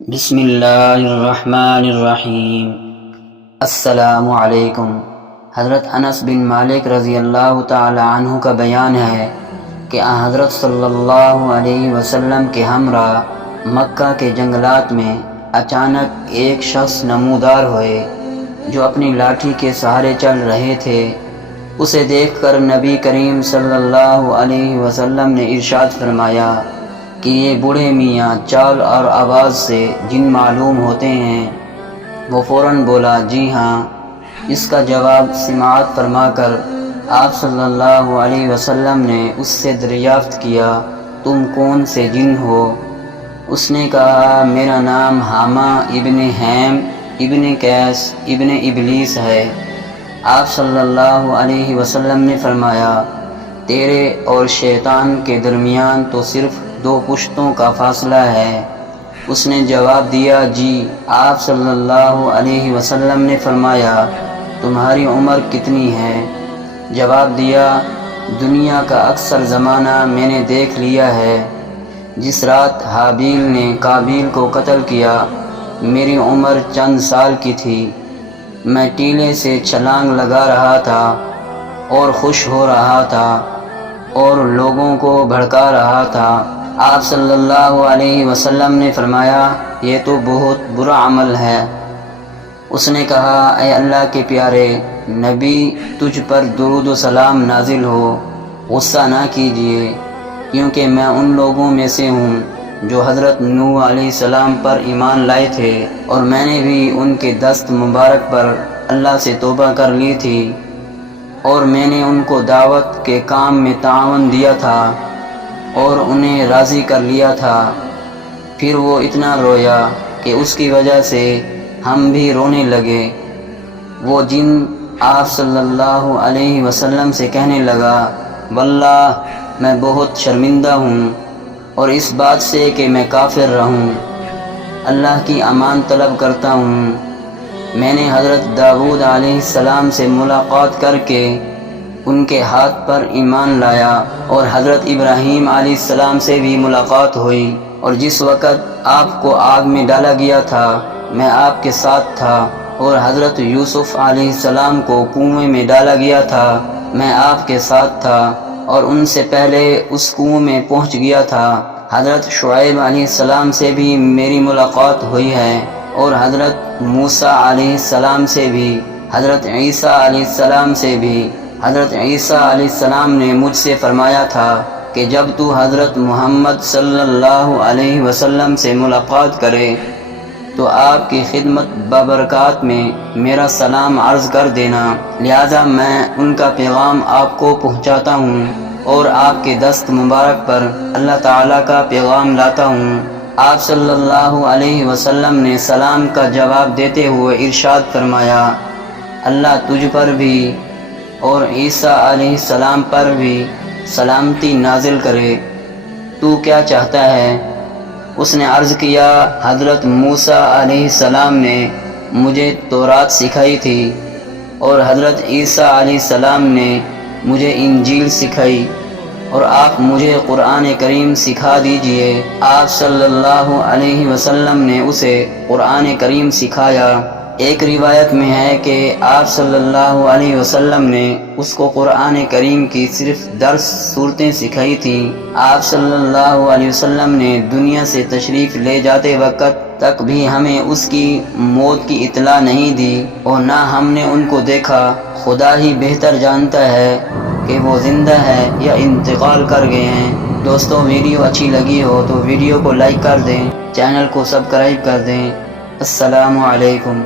بسم اللہ الرحمن الرحیم۔ السلام علیکم۔ حضرت انس بن مالک رضی اللہ تعالی عنہ کا بیان ہے کہ حضرت صلی اللہ علیہ وسلم کے ہمراہ مکہ کے جنگلات میں اچانک ایک شخص نمودار ہوئے جو اپنی لاٹھی کے سہارے چل رہے تھے۔ اسے دیکھ کر نبی کریم صلی اللہ علیہ وسلم نے ارشاد فرمایا کہ یہ بوڑھے میاں چال اور آواز سے جن معلوم ہوتے ہیں۔ وہ فوراً بولا جی ہاں۔ اس کا جواب سماعت فرما کر آپ صلی اللہ علیہ وسلم نے اس سے دریافت کیا تم کون سے جن ہو؟ اس نے کہا میرا نام حامہ ابن حیم ابن قیس ابن ابلیس ہے۔ آپ صلی اللہ علیہ وسلم نے فرمایا تیرے اور شیطان کے درمیان تو صرف 2 پشتوں کا فاصلہ ہے۔ اس نے جواب دیا جی۔ آپ صلی اللہ علیہ وسلم نے فرمایا تمہاری عمر کتنی ہے؟ جواب دیا دنیا کا اکثر زمانہ میں نے دیکھ لیا ہے۔ جس رات حابیل نے قابیل کو قتل کیا میری عمر چند سال کی تھی۔ میں ٹیلے سے چھلانگ لگا رہا تھا اور خوش ہو رہا تھا اور لوگوں کو بھڑکا رہا تھا۔ آپ صلی اللہ علیہ وسلم نے فرمایا یہ تو بہت برا عمل ہے۔ اس نے کہا اے اللہ کے پیارے نبی تجھ پر درود و سلام نازل ہو، غصہ نہ کیجیے کیونکہ میں ان لوگوں میں سے ہوں جو حضرت نوح علیہ السلام پر ایمان لائے تھے اور میں نے بھی ان کے دست مبارک پر اللہ سے توبہ کر لی تھی اور میں نے ان کو دعوت کے کام میں تعاون دیا تھا اور انہیں راضی کر لیا تھا۔ پھر وہ اتنا رویا کہ اس کی وجہ سے ہم بھی رونے لگے۔ وہ جن آپ صلی اللہ علیہ وسلم سے کہنے لگا واللہ میں بہت شرمندہ ہوں اور اس بات سے کہ میں کافر رہوں، اللہ کی امان طلب کرتا ہوں۔ میں نے حضرت داؤد علیہ السلام سے ملاقات کر کے ان کے ہاتھ پر ایمان لایا اور حضرت ابراہیم علیہ السلام سے بھی ملاقات ہوئی، اور جس وقت آپ کو آگ میں ڈالا گیا تھا میں آپ کے ساتھ تھا، اور حضرت یوسف علیہ السلام کو کنویں میں ڈالا گیا تھا میں آپ کے ساتھ تھا اور ان سے پہلے اس کنویں میں پہنچ گیا تھا۔ حضرت شعیب علیہ السلام سے بھی میری ملاقات ہوئی ہے اور حضرت موسیٰ علیہ السلام سے بھی، حضرت عیسیٰ علیہ السلام سے بھی۔ حضرت عیسیٰ علیہ السلام نے مجھ سے فرمایا تھا کہ جب تو حضرت محمد صلی اللہ علیہ وسلم سے ملاقات کرے تو آپ کی خدمت ببرکات میں میرا سلام عرض کر دینا، لہذا میں ان کا پیغام آپ کو پہنچاتا ہوں اور آپ کے دست مبارک پر اللہ تعالیٰ کا پیغام لاتا ہوں۔ آپ صلی اللہ علیہ وسلم نے سلام کا جواب دیتے ہوئے ارشاد فرمایا اللہ تجھ پر بھی اور عیسیٰ علیہ السلام پر بھی سلامتی نازل کرے، تو کیا چاہتا ہے؟ اس نے عرض کیا حضرت موسیٰ علیہ السلام نے مجھے تورات سکھائی تھی اور حضرت عیسیٰ علیہ السلام نے مجھے انجیل سکھائی، اور آپ مجھے قرآن کریم سکھا دیجئے۔ آپ صلی اللہ علیہ وسلم نے اسے قرآن کریم سکھایا۔ ایک روایت میں ہے کہ آپ صلی اللہ علیہ وسلم نے اس کو قرآن کریم کی صرف 10 سورتیں سکھائی تھیں۔ آپ صلی اللہ علیہ وسلم نے دنیا سے تشریف لے جاتے وقت تک بھی ہمیں اس کی موت کی اطلاع نہیں دی اور نہ ہم نے ان کو دیکھا۔ خدا ہی بہتر جانتا ہے کہ وہ زندہ ہے یا انتقال کر گئے ہیں۔ دوستو ویڈیو اچھی لگی ہو تو ویڈیو کو لائک کر دیں، چینل کو سبسکرائب کر دیں۔ السلام علیکم۔